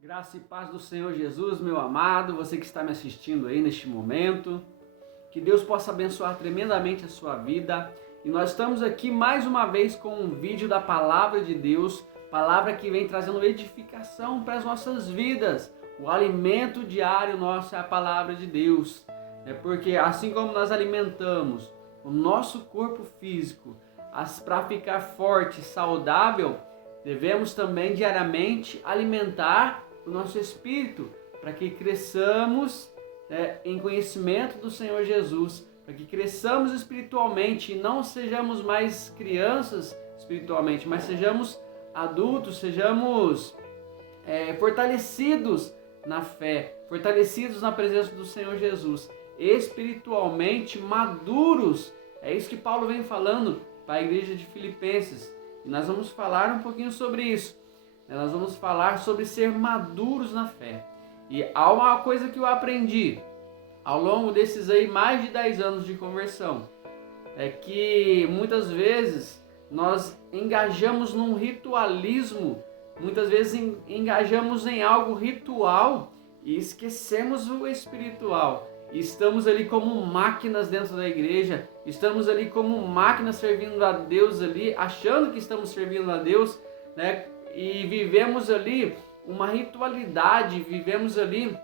Graça e paz do Senhor Jesus, meu amado, você que está me assistindo aí neste momento, que Deus possa abençoar tremendamente a sua vida. E nós estamos aqui mais uma vez com um vídeo da Palavra de Deus, palavra que vem trazendo edificação para as nossas vidas. O alimento diário nosso é a Palavra de Deus. É porque assim como nós alimentamos o nosso corpo físico para ficar forte e saudável, devemos também diariamente alimentar o nosso espírito, para que cresçamos em conhecimento do Senhor Jesus, para que cresçamos espiritualmente e não sejamos mais crianças espiritualmente, mas sejamos adultos, sejamos fortalecidos na fé, fortalecidos na presença do Senhor Jesus, espiritualmente maduros. É isso que Paulo vem falando para a igreja de Filipenses. E nós vamos falar um pouquinho sobre isso. Nós vamos falar sobre ser maduros na fé. E há uma coisa que eu aprendi ao longo desses aí mais de 10 anos de conversão. É que muitas vezes nós engajamos num ritualismo, muitas vezes engajamos em algo ritual e esquecemos o espiritual. E estamos ali como máquinas dentro da igreja, estamos ali como máquinas servindo a Deus ali, achando que estamos servindo a Deus, né? E vivemos ali uma ritualidade, vivemos ali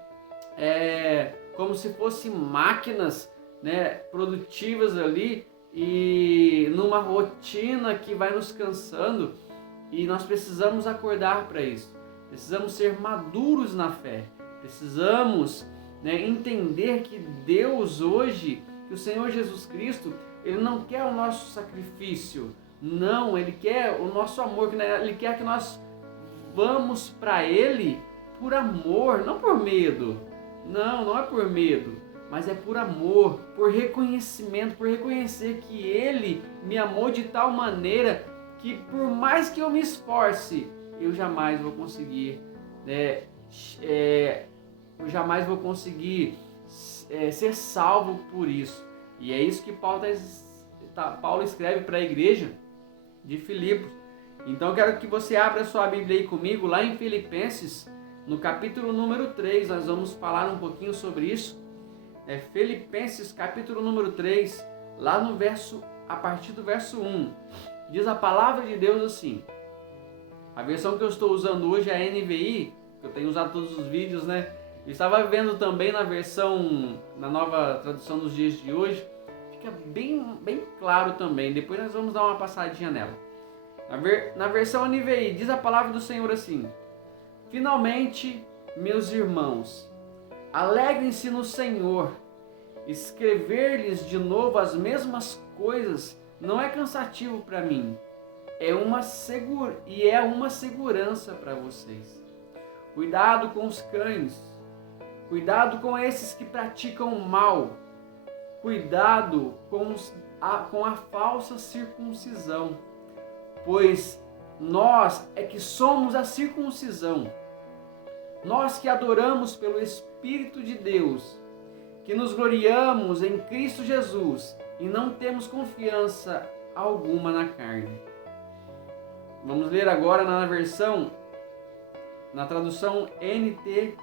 como se fossem máquinas, né, produtivas ali e numa rotina que vai nos cansando, e nós precisamos acordar para isso, precisamos ser maduros na fé, precisamos entender que Deus hoje, que o Senhor Jesus Cristo, Ele não quer o nosso sacrifício, não, Ele quer o nosso amor, Ele quer que nós vamos para Ele por amor, não por medo, não é por medo, mas é por amor, por reconhecimento, por reconhecer que Ele me amou de tal maneira que por mais que eu me esforce, eu jamais vou conseguir ser salvo por isso. E é isso que Paulo escreve para a igreja de Filipos. Então eu quero que você abra a sua Bíblia aí comigo, lá em Filipenses, no capítulo número 3, nós vamos falar um pouquinho sobre isso. Filipenses, capítulo número 3, lá no a partir do verso 1, diz a palavra de Deus assim. A versão que eu estou usando hoje é a NVI, que eu tenho usado todos os vídeos, né? Eu estava vendo também na nova tradução dos dias de hoje, fica bem claro também, depois nós vamos dar uma passadinha nela. Na versão NVI, diz a palavra do Senhor assim: finalmente, meus irmãos, alegrem-se no Senhor. Escrever-lhes de novo as mesmas coisas não é cansativo para mim, é uma segurança para vocês. Cuidado com os cães, cuidado com esses que praticam o mal, cuidado com a falsa circuncisão, pois nós é que somos a circuncisão, nós que adoramos pelo Espírito de Deus, que nos gloriamos em Cristo Jesus e não temos confiança alguma na carne. Vamos ler agora na tradução NTLH,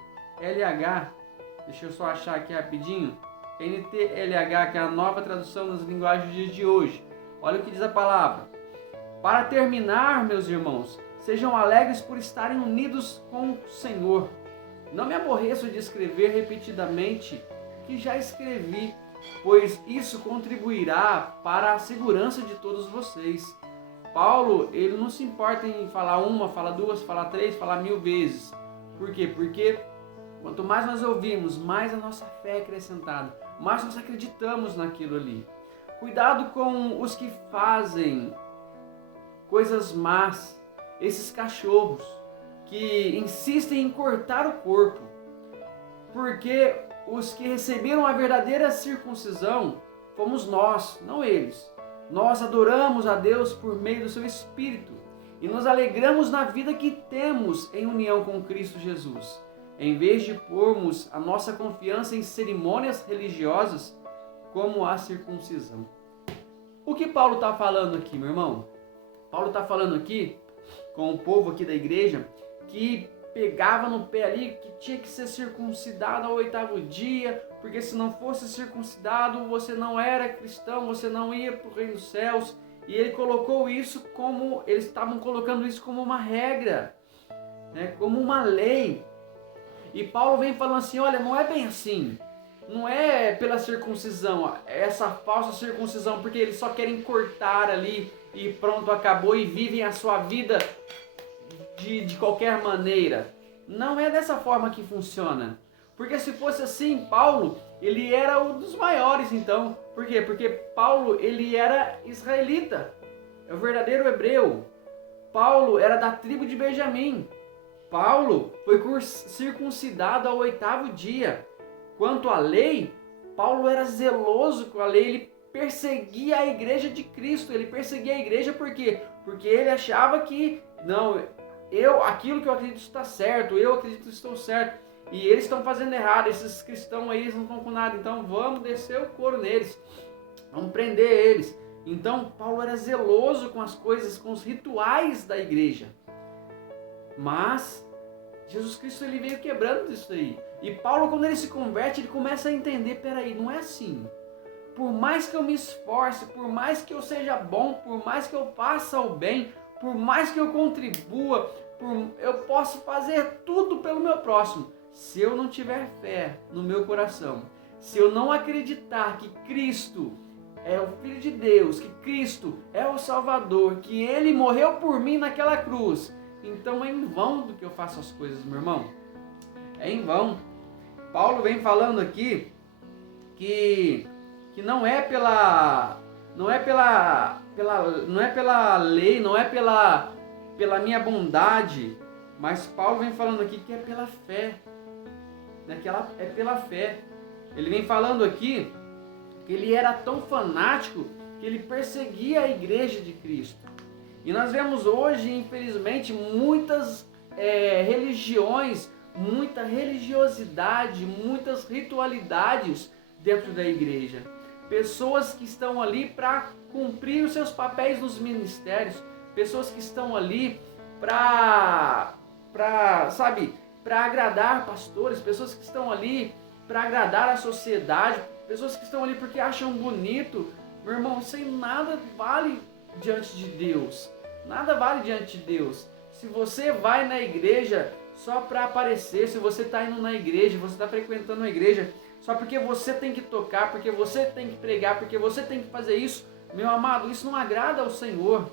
deixa eu só achar aqui rapidinho, NTLH, que é a nova tradução das linguagens dos dias de hoje. Olha o que diz a palavra: para terminar, meus irmãos, sejam alegres por estarem unidos com o Senhor. Não me aborreço de escrever repetidamente o que já escrevi, pois isso contribuirá para a segurança de todos vocês. Paulo, ele não se importa em falar uma, falar duas, falar três, falar 1000 vezes. Por quê? Porque quanto mais nós ouvimos, mais a nossa fé é acrescentada, mais nós acreditamos naquilo ali. Cuidado com os que fazem coisas más, esses cachorros que insistem em cortar o corpo, porque os que receberam a verdadeira circuncisão fomos nós, não eles. Nós adoramos a Deus por meio do seu Espírito e nos alegramos na vida que temos em união com Cristo Jesus, em vez de pormos a nossa confiança em cerimônias religiosas como a circuncisão. O que Paulo está falando aqui, meu irmão? Paulo está falando aqui com o povo aqui da igreja que pegava no pé ali que tinha que ser circuncidado ao 8º dia, porque se não fosse circuncidado você não era cristão, você não ia para o reino dos céus. E ele colocou isso como, eles estavam colocando isso como uma regra, né, como uma lei. E Paulo vem falando assim, olha, não é bem assim. Não é pela circuncisão, essa falsa circuncisão, porque eles só querem cortar ali e pronto, acabou, e vivem a sua vida de qualquer maneira. Não é dessa forma que funciona. Porque se fosse assim, Paulo, ele era um dos maiores então. Por quê? Porque Paulo, ele era israelita, é o verdadeiro hebreu. Paulo era da tribo de Benjamim. Paulo foi circuncidado ao 8º dia. Quanto à lei, Paulo era zeloso com a lei, ele perseguia a igreja de Cristo, ele perseguia a igreja por quê? Porque ele achava que, não, aquilo que eu acredito está certo, eu acredito que estou certo, e eles estão fazendo errado, esses cristãos aí eles não estão com nada, então vamos descer o couro neles, vamos prender eles. Então Paulo era zeloso com as coisas, com os rituais da igreja, mas Jesus Cristo ele veio quebrando isso aí. E Paulo, quando ele se converte, ele começa a entender, peraí, não é assim. Por mais que eu me esforce, por mais que eu seja bom, por mais que eu faça o bem, por mais que eu contribua, eu posso fazer tudo pelo meu próximo. Se eu não tiver fé no meu coração, se eu não acreditar que Cristo é o Filho de Deus, que Cristo é o Salvador, que Ele morreu por mim naquela cruz, então é em vão do que eu faço as coisas, meu irmão. É em vão. Paulo vem falando aqui que não é pela lei, não é pela minha bondade, mas Paulo vem falando aqui que é pela fé, né? Que é pela fé. Ele vem falando aqui que ele era tão fanático que ele perseguia a igreja de Cristo. E nós vemos hoje, infelizmente, muitas religiões, muita religiosidade, muitas ritualidades dentro da igreja. Pessoas que estão ali para cumprir os seus papéis nos ministérios, pessoas que estão ali para agradar pastores, pessoas que estão ali para agradar a sociedade, pessoas que estão ali porque acham bonito. Meu irmão, isso aí nada vale diante de Deus. Nada vale diante de Deus. Se você vai na igreja só para aparecer, se você está indo na igreja, você está frequentando a igreja só porque você tem que tocar, porque você tem que pregar, porque você tem que fazer isso, meu amado, isso não agrada ao Senhor.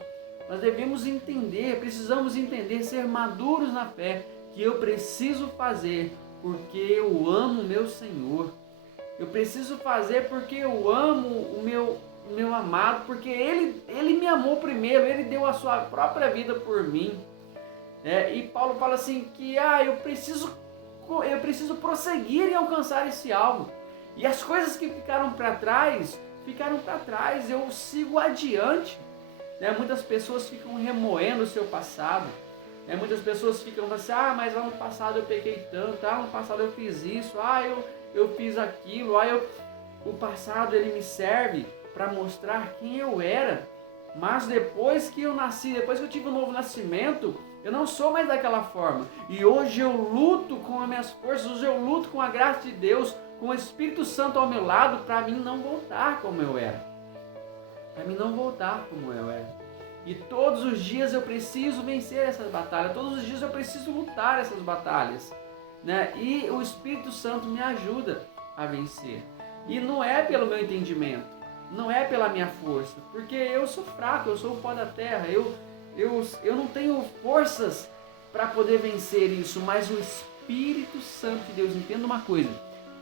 Nós devemos entender, precisamos entender, ser maduros na fé, que eu preciso fazer porque eu amo o meu Senhor. Eu preciso fazer porque eu amo o meu amado, porque ele me amou primeiro, ele deu a sua própria vida por mim. E Paulo fala assim que eu preciso prosseguir em alcançar esse alvo. E as coisas que ficaram para trás, eu sigo adiante. Muitas pessoas ficam remoendo o seu passado. Muitas pessoas ficam assim, mas ano passado eu pequei tanto, ano passado eu fiz isso, eu fiz aquilo, o passado ele me serve para mostrar quem eu era, mas depois que eu nasci, depois que eu tive um novo nascimento, eu não sou mais daquela forma, e hoje eu luto com as minhas forças, hoje eu luto com a graça de Deus, com o Espírito Santo ao meu lado, para mim não voltar como eu era, e todos os dias eu preciso vencer essas batalhas, todos os dias eu preciso lutar essas batalhas, e o Espírito Santo me ajuda a vencer, e não é pelo meu entendimento, não é pela minha força, porque eu sou fraco, eu sou o pó da terra, eu não tenho forças para poder vencer isso, mas o Espírito Santo de Deus, entenda uma coisa,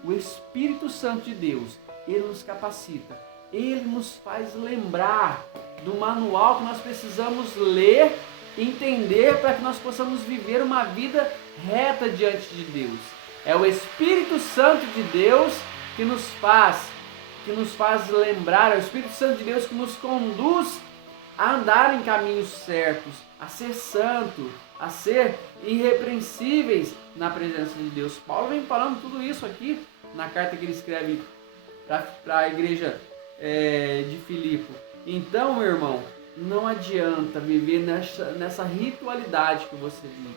o Espírito Santo de Deus, ele nos capacita, ele nos faz lembrar do manual que nós precisamos ler, entender para que nós possamos viver uma vida reta diante de Deus. É o Espírito Santo de Deus que nos faz lembrar, é o Espírito Santo de Deus que nos conduz a andar em caminhos certos, a ser santo, a ser irrepreensíveis na presença de Deus. Paulo vem falando tudo isso aqui na carta que ele escreve para a igreja de Filipe. Então, meu irmão, não adianta viver nessa ritualidade que você vive.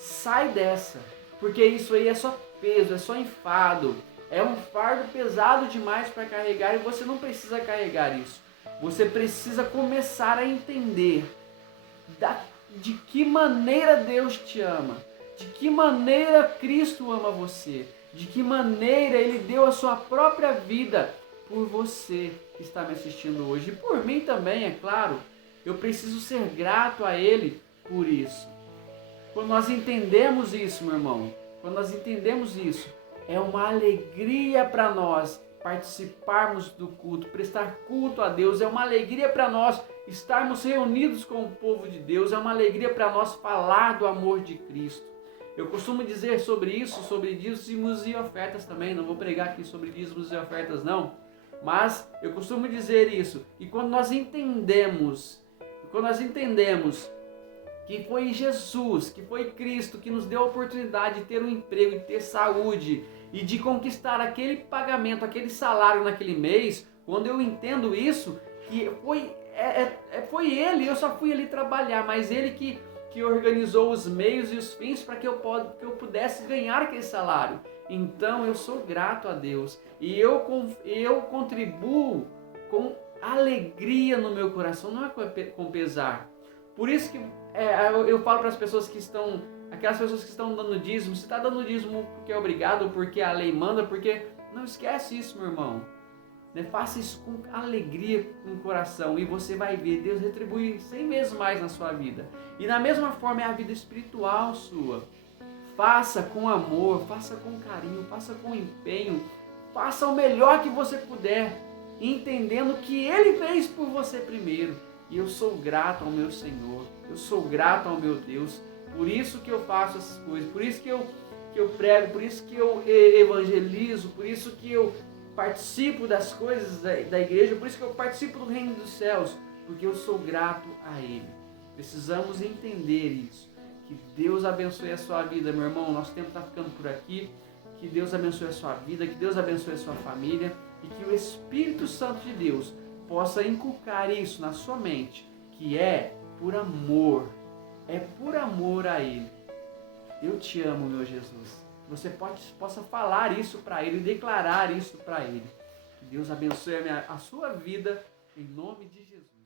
sai dessa, porque isso aí é só peso, é só enfado, é um fardo pesado demais para carregar e você não precisa carregar isso. Você precisa começar a entender de que maneira Deus te ama, de que maneira Cristo ama você, de que maneira Ele deu a sua própria vida por você que está me assistindo hoje. E por mim também, é claro. Eu preciso ser grato a Ele por isso. Quando nós entendemos isso, meu irmão, quando nós entendemos isso, é uma alegria para nós participarmos do culto, prestar culto a Deus, é uma alegria para nós estarmos reunidos com o povo de Deus, é uma alegria para nós falar do amor de Cristo. Eu costumo dizer sobre isso, sobre dízimos e ofertas também, não vou pregar aqui sobre dízimos e ofertas não, mas eu costumo dizer isso, e quando nós entendemos que foi Jesus, que foi Cristo que nos deu a oportunidade de ter um emprego, de ter saúde e de conquistar aquele pagamento, aquele salário naquele mês, quando eu entendo isso, que foi Ele, eu só fui ali trabalhar, mas Ele que organizou os meios e os fins para que eu pudesse ganhar aquele salário. Então eu sou grato a Deus e eu contribuo com alegria no meu coração, não é com pesar. Por isso que eu falo para as pessoas que estão, aquelas pessoas que estão dando dízimo, você está dando dízimo porque é obrigado, porque a lei manda, porque não esquece isso, meu irmão. Faça isso com alegria no coração e você vai ver Deus retribuir 100 vezes mais na sua vida. E da mesma forma é a vida espiritual sua. Faça com amor, faça com carinho, faça com empenho, faça o melhor que você puder, entendendo que Ele fez por você primeiro. E eu sou grato ao meu Senhor, eu sou grato ao meu Deus, por isso que eu faço essas coisas, por isso que eu prego, por isso que eu evangelizo, por isso que eu participo das coisas da igreja, por isso que eu participo do reino dos céus, porque eu sou grato a Ele. Precisamos entender isso. Que Deus abençoe a sua vida, meu irmão. Nosso tempo está ficando por aqui. Que Deus abençoe a sua vida, que Deus abençoe a sua família e que o Espírito Santo de Deus possa inculcar isso na sua mente, que é por amor a Ele. Eu te amo, meu Jesus. Você possa falar isso para Ele, declarar isso para Ele. Que Deus abençoe a sua vida, em nome de Jesus.